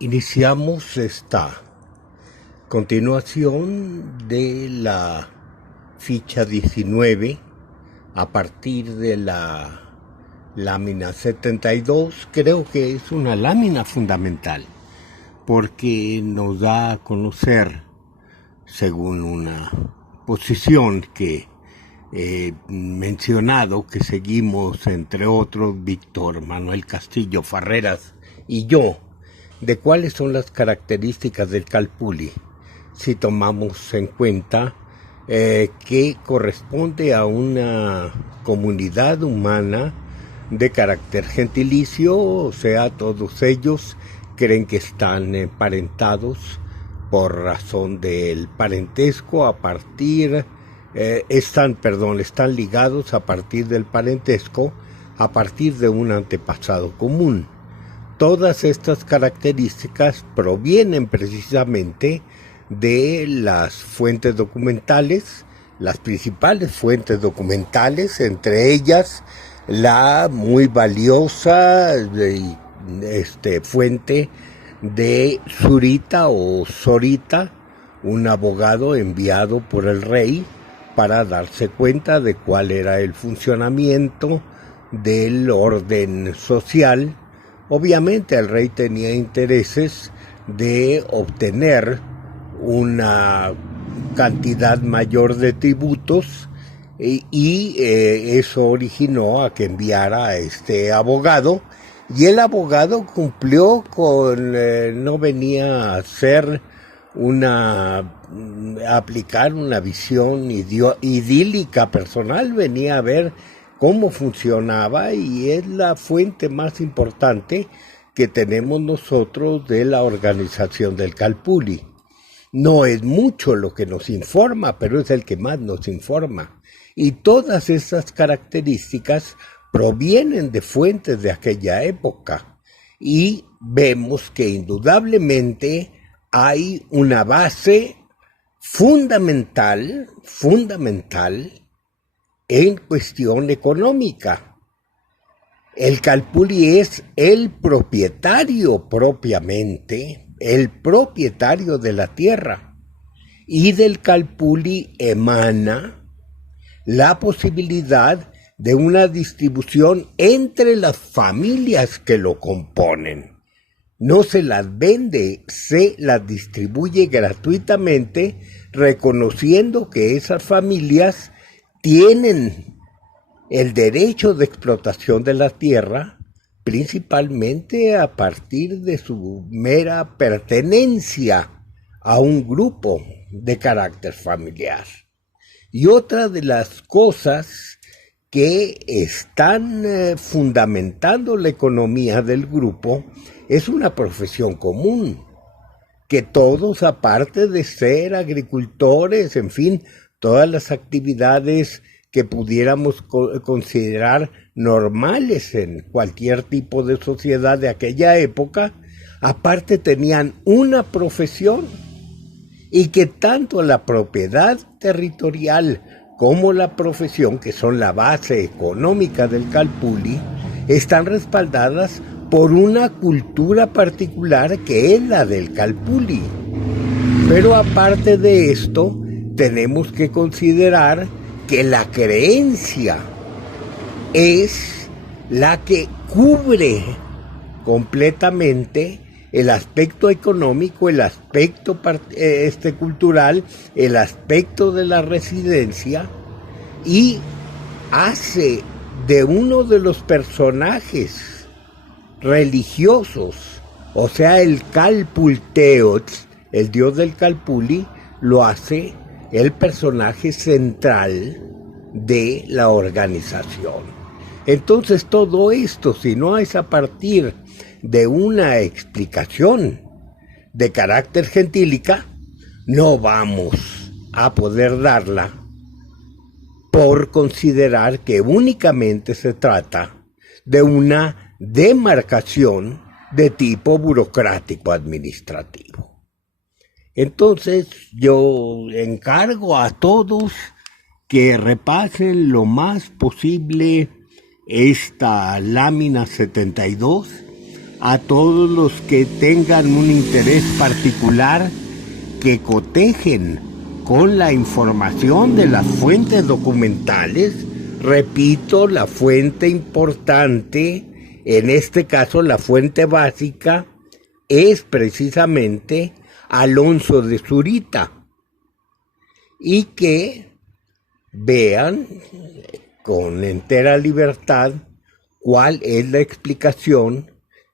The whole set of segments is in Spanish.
Iniciamos esta continuación de la ficha 19 a partir de la lámina 72. Creo que es una lámina fundamental porque nos da a conocer, según una posición que he mencionado, que seguimos entre otros Víctor Manuel Castillo Farreras y yo, de cuáles son las características del Calpulli, si tomamos en cuenta que corresponde a una comunidad humana de carácter gentilicio, o sea, todos ellos creen que están emparentados por razón del parentesco a partir, están ligados a partir del parentesco, a partir de un antepasado común. Todas estas características provienen precisamente de las fuentes documentales, las principales fuentes documentales, entre ellas la muy valiosa fuente de Zurita o Zorita, un abogado enviado por el rey para darse cuenta de cuál era el funcionamiento del orden social. Obviamente el rey tenía intereses de obtener una cantidad mayor de tributos y eso originó a que enviara a este abogado, y el abogado cumplió con, no venía a hacer aplicar una visión idílica personal, venía a ver cómo funcionaba, y es la fuente más importante que tenemos nosotros de la organización del Calpulli. No es mucho lo que nos informa, pero es el que más nos informa. Y todas esas características provienen de fuentes de aquella época. Y vemos que indudablemente hay una base fundamental en cuestión económica. El Calpulli es el propietario propiamente, el propietario de la tierra, y del Calpulli emana la posibilidad de una distribución entre las familias que lo componen. No se las vende, se las distribuye gratuitamente, reconociendo que esas familias tienen el derecho de explotación de la tierra, principalmente a partir de su mera pertenencia a un grupo de carácter familiar. Y otra de las cosas que están fundamentando la economía del grupo es una profesión común, que todos, aparte de ser agricultores, en fin, todas las actividades que pudiéramos considerar normales en cualquier tipo de sociedad de aquella época, aparte tenían una profesión, y que tanto la propiedad territorial como la profesión, que son la base económica del Calpulli, están respaldadas por una cultura particular que es la del Calpulli. Pero aparte de esto, tenemos que considerar que la creencia es la que cubre completamente el aspecto económico, el aspecto cultural, el aspecto de la residencia, y hace de uno de los personajes religiosos, o sea, el Calpulteotl, el dios del Calpulli, lo hace el personaje central de la organización. Entonces todo esto, si no es a partir de una explicación de carácter gentílica, no vamos a poder darla por considerar que únicamente se trata de una demarcación de tipo burocrático administrativo. Entonces yo encargo a todos que repasen lo más posible esta lámina 72 a todos los que tengan un interés particular que cotejen con la información de las fuentes documentales. Repito, la fuente importante, en este caso la fuente básica, es precisamente Alonso de Zurita, y que vean con entera libertad cuál es la explicación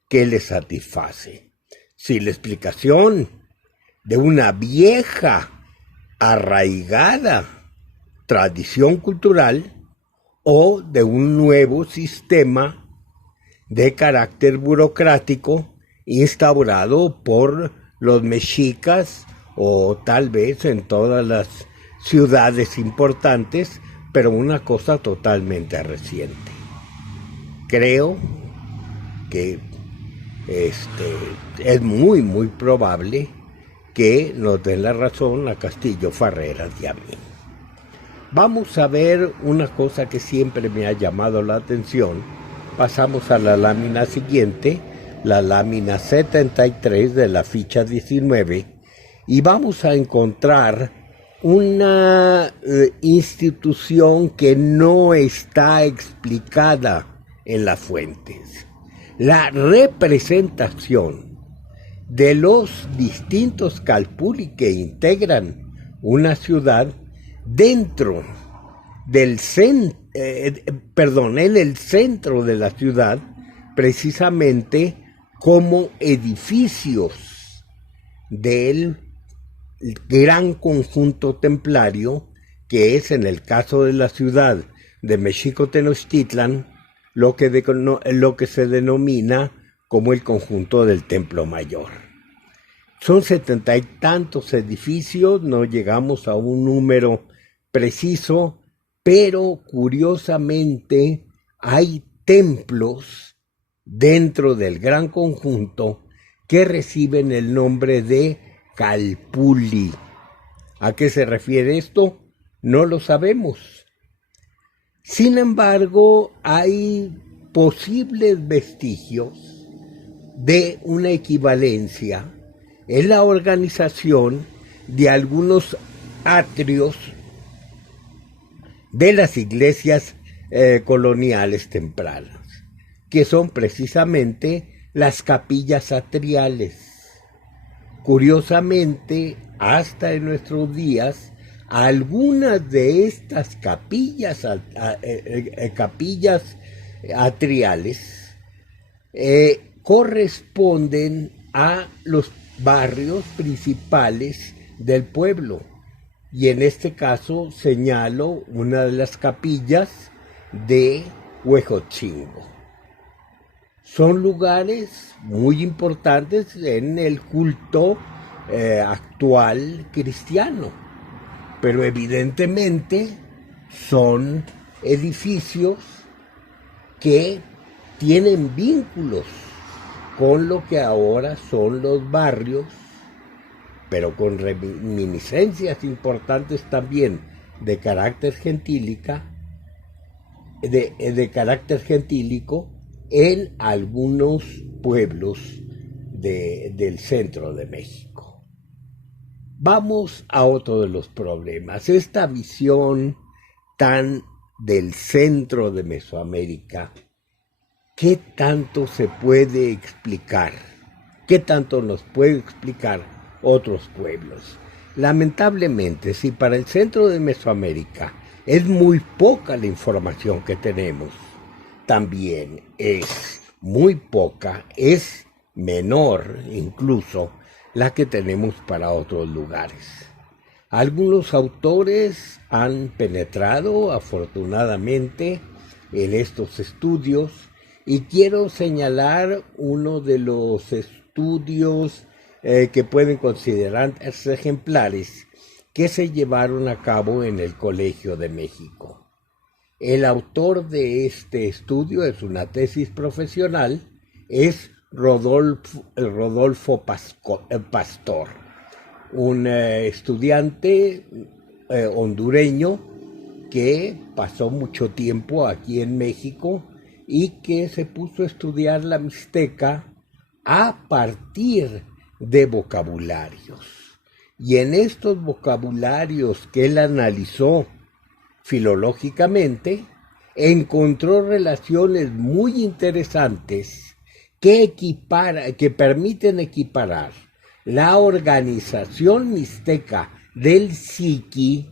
que les satisface. Si la explicación de una vieja, arraigada tradición cultural o de un nuevo sistema de carácter burocrático instaurado por los mexicas o tal vez en todas las ciudades importantes, pero una cosa totalmente reciente. Creo que es muy, muy probable que nos den la razón a Castillo Farreras y a mí. Vamos a ver una cosa que siempre me ha llamado la atención. Pasamos a la lámina siguiente, la lámina 73 de la ficha 19, y vamos a encontrar una institución que no está explicada en las fuentes. La representación de los distintos calpuli que integran una ciudad dentro del en el centro de la ciudad, precisamente como edificios del gran conjunto templario, que es en el caso de la ciudad de México-Tenochtitlan lo que se denomina como el conjunto del Templo Mayor. Son 70 y tantos edificios, no llegamos a un número preciso, pero curiosamente hay templos dentro del gran conjunto que reciben el nombre de calpuli. ¿A qué se refiere esto? No lo sabemos. Sin embargo, hay posibles vestigios de una equivalencia en la organización de algunos atrios de las iglesias coloniales tempranas, que son precisamente las capillas atriales. Curiosamente, hasta en nuestros días, algunas de estas capillas atriales corresponden a los barrios principales del pueblo. Y en este caso señalo una de las capillas de Huejotzingo. Son lugares muy importantes en el culto actual cristiano, pero evidentemente son edificios que tienen vínculos con lo que ahora son los barrios, pero con reminiscencias importantes también de carácter gentílico en algunos pueblos del centro de México. Vamos a otro de los problemas. Esta visión tan del centro de Mesoamérica, ¿qué tanto se puede explicar? ¿Qué tanto nos puede explicar otros pueblos? Lamentablemente, si para el centro de Mesoamérica es muy poca la información que tenemos, también es muy poca, es menor incluso la que tenemos para otros lugares. Algunos autores han penetrado afortunadamente en estos estudios y quiero señalar uno de los estudios que pueden considerarse ejemplares que se llevaron a cabo en el Colegio de México. El autor de este estudio es una tesis profesional, es Rodolfo Pastor, un estudiante hondureño que pasó mucho tiempo aquí en México y que se puso a estudiar la Mixteca a partir de vocabularios. Y en estos vocabularios que él analizó filológicamente, encontró relaciones muy interesantes que permiten equiparar la organización mixteca del Siqui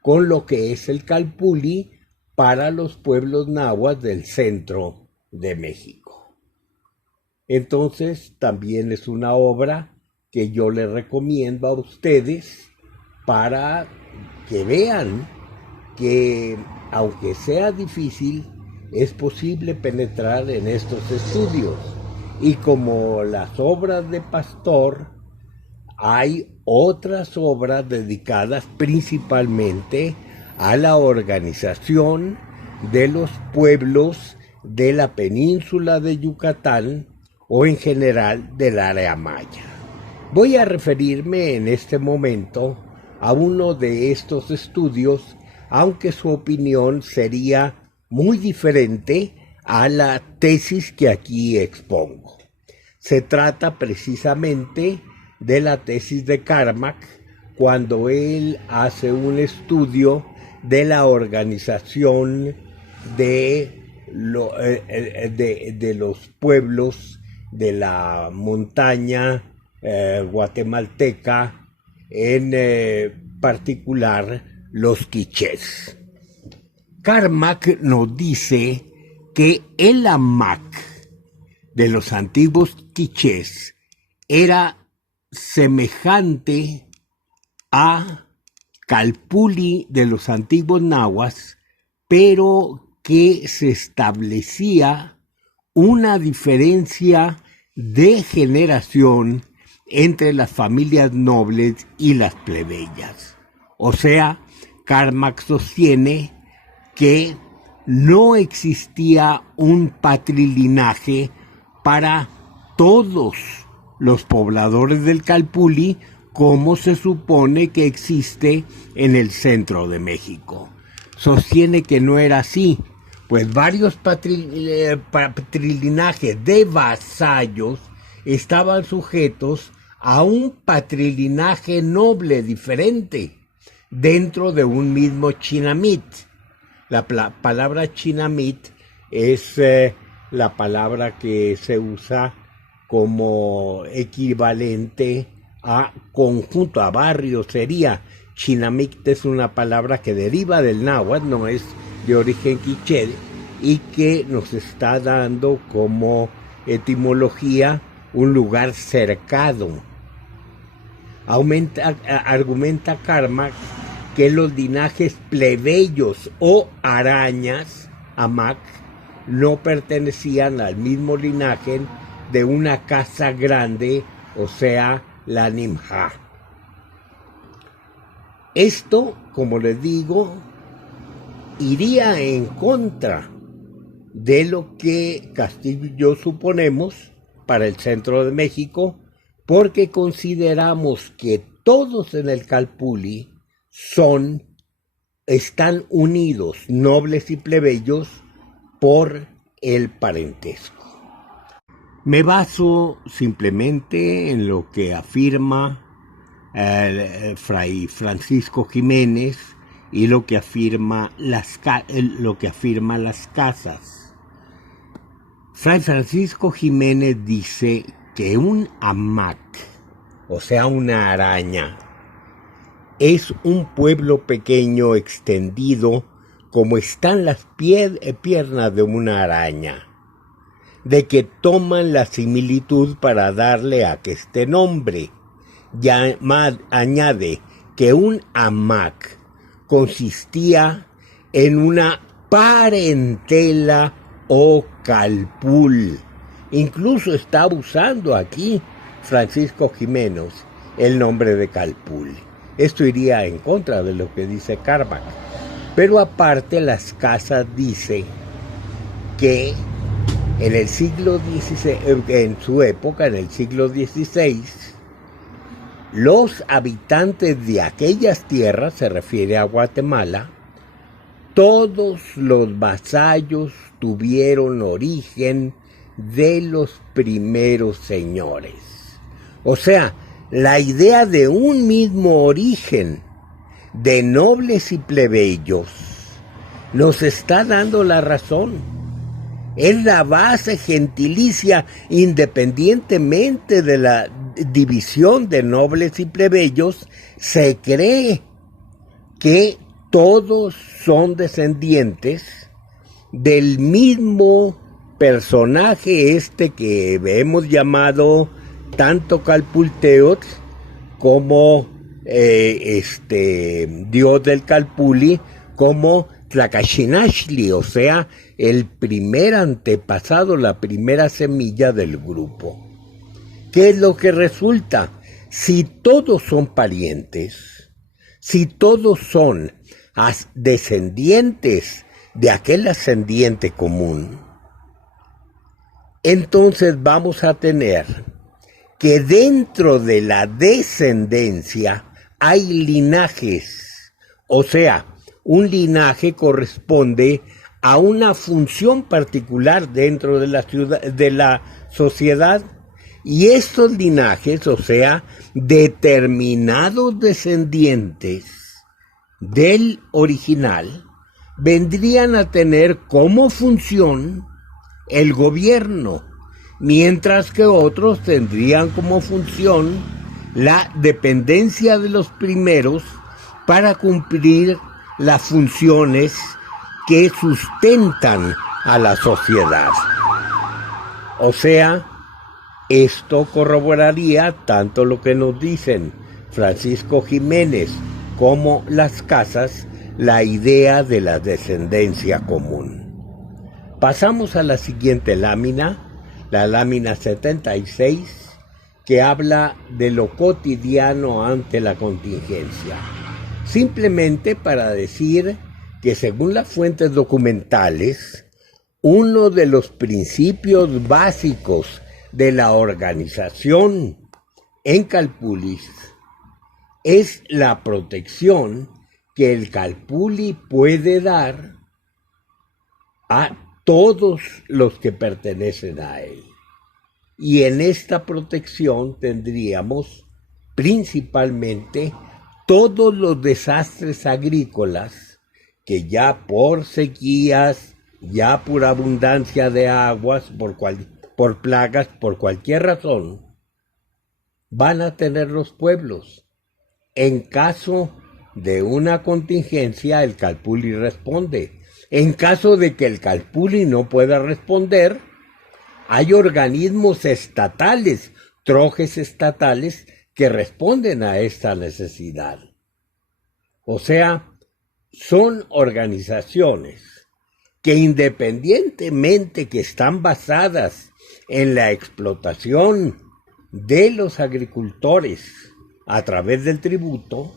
con lo que es el Calpulli para los pueblos nahuas del centro de México. Entonces, también es una obra que yo les recomiendo a ustedes para que vean que, aunque sea difícil, es posible penetrar en estos estudios. Y como las obras de Pastor, hay otras obras dedicadas principalmente a la organización de los pueblos de la península de Yucatán o en general del área maya. Voy a referirme en este momento a uno de estos estudios, aunque su opinión sería muy diferente a la tesis que aquí expongo. Se trata precisamente de la tesis de Carmack, cuando él hace un estudio de la organización de los pueblos de la montaña guatemalteca, en particular los quichés. Carmack nos dice que el Amac de los antiguos quichés era semejante a Calpulli de los antiguos nahuas, pero que se establecía una diferencia de generación entre las familias nobles y las plebeyas. O sea, Carmack sostiene que no existía un patrilinaje para todos los pobladores del Calpulli, como se supone que existe en el centro de México. Sostiene que no era así, pues varios patrilinajes de vasallos estaban sujetos a un patrilinaje noble diferente dentro de un mismo chinamit. La palabra chinamit es la palabra que se usa como equivalente a conjunto, a barrio sería. Chinamit es una palabra que deriva del náhuatl, no es de origen quiché, y que nos está dando como etimología un lugar cercado. Argumenta Carmack que los linajes plebeyos o arañas, Amac, no pertenecían al mismo linaje de una casa grande, o sea, la Nimja. Esto, como les digo, iría en contra de lo que Castillo y yo suponemos para el centro de México, porque consideramos que todos en el Calpulli están unidos, nobles y plebeyos, por el parentesco. Me baso simplemente en lo que afirma Fray Francisco Jiménez y lo que afirma las casas. Fray Francisco Jiménez dice que un amac, o sea, una araña, es un pueblo pequeño extendido como están las piernas de una araña, de que toman la similitud para darle a este nombre. Ya añade que un amac consistía en una parentela o calpul. Incluso está usando aquí Francisco Jiménez el nombre de calpul. Esto iría en contra de lo que dice Carmack. Pero aparte, las casas dice que en el siglo XVI, en su época, en el siglo XVI, los habitantes de aquellas tierras, se refiere a Guatemala, todos los vasallos tuvieron origen de los primeros señores. O sea, la idea de un mismo origen de nobles y plebeyos nos está dando la razón. Es la base gentilicia, independientemente de la división de nobles y plebeyos, se cree que todos son descendientes del mismo personaje que hemos llamado tanto Calpulteotl como dios del Calpulli, como Tlacaxinachtli, o sea, el primer antepasado, la primera semilla del grupo. ¿Qué es lo que resulta? Si todos son parientes, si todos son descendientes de aquel ascendiente común, entonces vamos a tener que dentro de la descendencia hay linajes, o sea, un linaje corresponde a una función particular dentro de la sociedad, y estos linajes, o sea, determinados descendientes del original, vendrían a tener como función el gobierno, mientras que otros tendrían como función la dependencia de los primeros para cumplir las funciones que sustentan a la sociedad. O sea, esto corroboraría tanto lo que nos dicen Francisco Jiménez como Las Casas, la idea de la descendencia común. Pasamos a la siguiente lámina, la lámina 76, que habla de lo cotidiano ante la contingencia. Simplemente para decir que según las fuentes documentales, uno de los principios básicos de la organización en Calpulis es la protección que el Calpulli puede dar a todos los que pertenecen a él. Y en esta protección tendríamos principalmente todos los desastres agrícolas que ya por sequías, ya por abundancia de aguas, por plagas, por cualquier razón, van a tener los pueblos. En caso de una contingencia, el Calpulli responde. En caso de que el Calpulli no pueda responder, hay organismos estatales, trojes estatales, que responden a esta necesidad. O sea, son organizaciones que independientemente que están basadas en la explotación de los agricultores a través del tributo,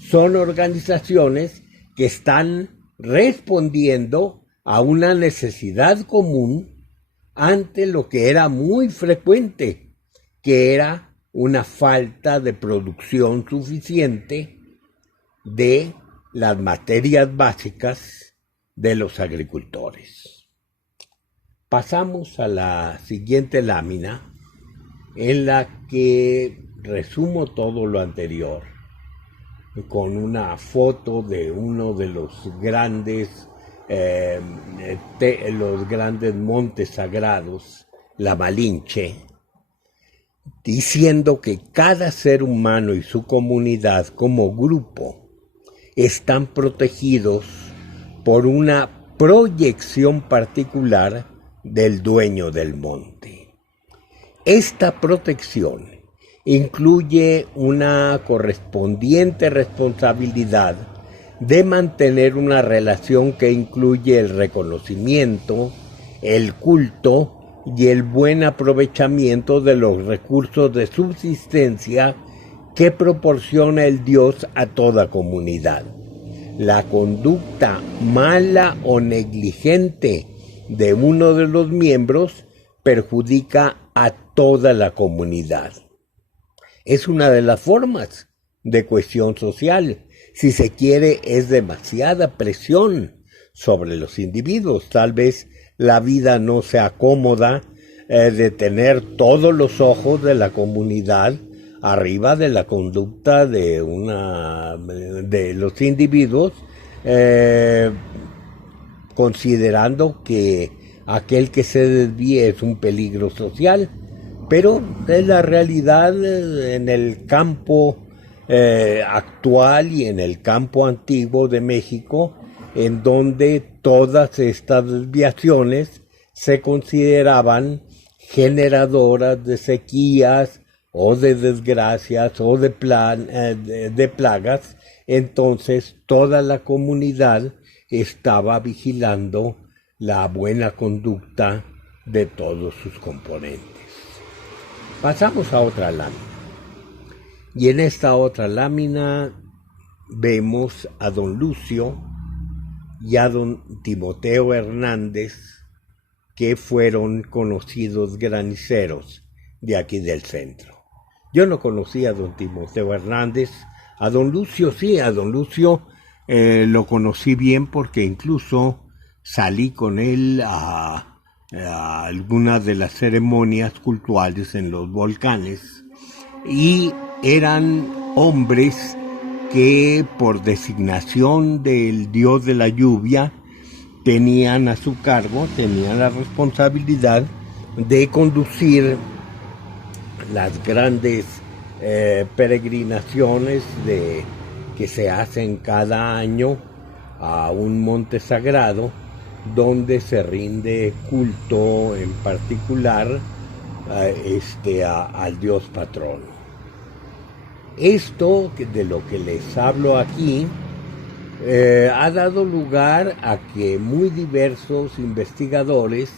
son organizaciones que están respondiendo a una necesidad común ante lo que era muy frecuente, que era una falta de producción suficiente de las materias básicas de los agricultores. Pasamos a la siguiente lámina, en la que resumo todo lo anterior con una foto de uno de los grandes montes sagrados, la Malinche, diciendo que cada ser humano y su comunidad como grupo están protegidos por una proyección particular del dueño del monte. Esta protección incluye una correspondiente responsabilidad de mantener una relación que incluye el reconocimiento, el culto y el buen aprovechamiento de los recursos de subsistencia que proporciona el Dios a toda comunidad. La conducta mala o negligente de uno de los miembros perjudica a toda la comunidad. Es una de las formas de cohesión social. Si se quiere, es demasiada presión sobre los individuos. Tal vez la vida no sea cómoda, de tener todos los ojos de la comunidad arriba de la conducta de los individuos, considerando que aquel que se desvíe es un peligro social, pero es la realidad en el campo actual y en el campo antiguo de México, en donde todas estas desviaciones se consideraban generadoras de sequías o de desgracias o de plagas. Entonces toda la comunidad estaba vigilando la buena conducta de todos sus componentes. Pasamos a otra lámina. Y en esta otra lámina vemos a don Lucio y a don Timoteo Hernández, que fueron conocidos graniceros de aquí del centro. Yo no conocía a don Timoteo Hernández, a don Lucio sí, a don Lucio lo conocí bien porque incluso salí con él a algunas de las ceremonias cultuales en los volcanes, y eran hombres que por designación del dios de la lluvia tenían a su cargo, tenían la responsabilidad de conducir las grandes peregrinaciones que se hacen cada año a un monte sagrado donde se rinde culto en particular al dios patrono. Esto de lo que les hablo aquí ha dado lugar a que muy diversos investigadores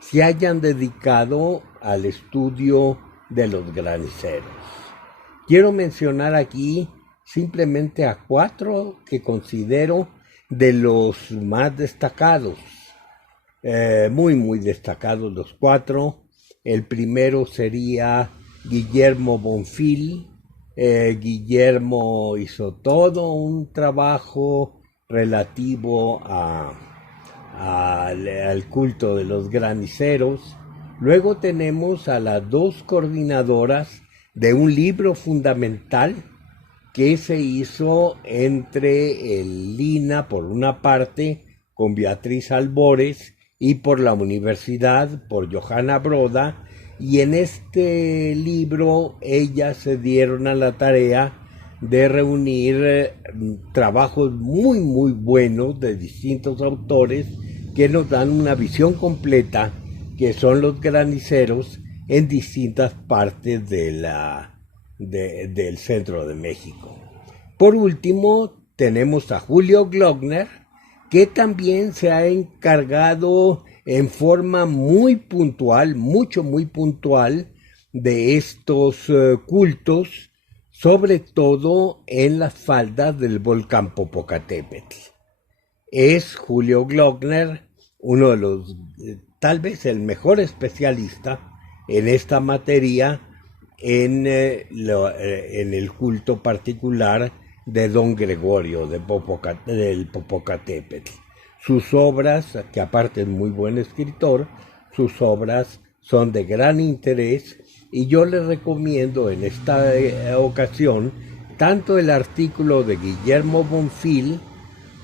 se hayan dedicado al estudio de los graniceros. Quiero mencionar aquí simplemente a 4 que considero de los más destacados, muy destacados los 4. El primero sería Guillermo Bonfil. Guillermo hizo todo un trabajo relativo al culto de los graniceros. Luego tenemos a las 2 coordinadoras de un libro fundamental que se hizo entre el Lina, por una parte, con Beatriz Albores, y por la universidad, por Johanna Broda, y en este libro ellas se dieron a la tarea de reunir trabajos muy buenos de distintos autores que nos dan una visión completa, que son los graniceros en distintas partes del centro de México. Por último, tenemos a Julio Glockner, que también se ha encargado en forma muy puntual, muy puntual, de estos cultos, sobre todo en las faldas del volcán Popocatépetl. Es Julio Glockner uno de los, tal vez el mejor especialista en esta materia, en el culto particular de don Gregorio del Popocatépetl. Sus obras, que aparte es muy buen escritor, sus obras son de gran interés, y yo les recomiendo en esta ocasión tanto el artículo de Guillermo Bonfil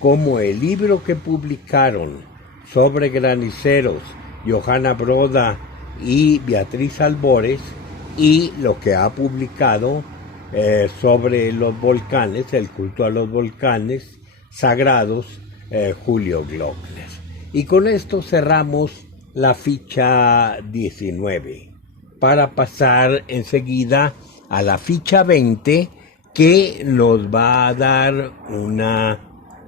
como el libro que publicaron sobre graniceros Johanna Broda y Beatriz Albores, y lo que ha publicado sobre los volcanes, el culto a los volcanes sagrados, Julio Glockner. Y con esto cerramos la ficha 19 para pasar enseguida a la ficha 20, que nos va a dar una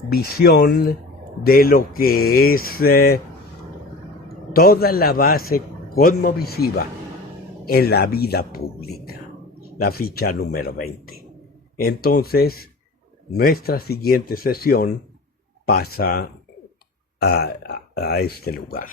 visión de lo que es toda la base cosmovisiva en la vida pública, la ficha número 20. Entonces, nuestra siguiente sesión pasa a este lugar.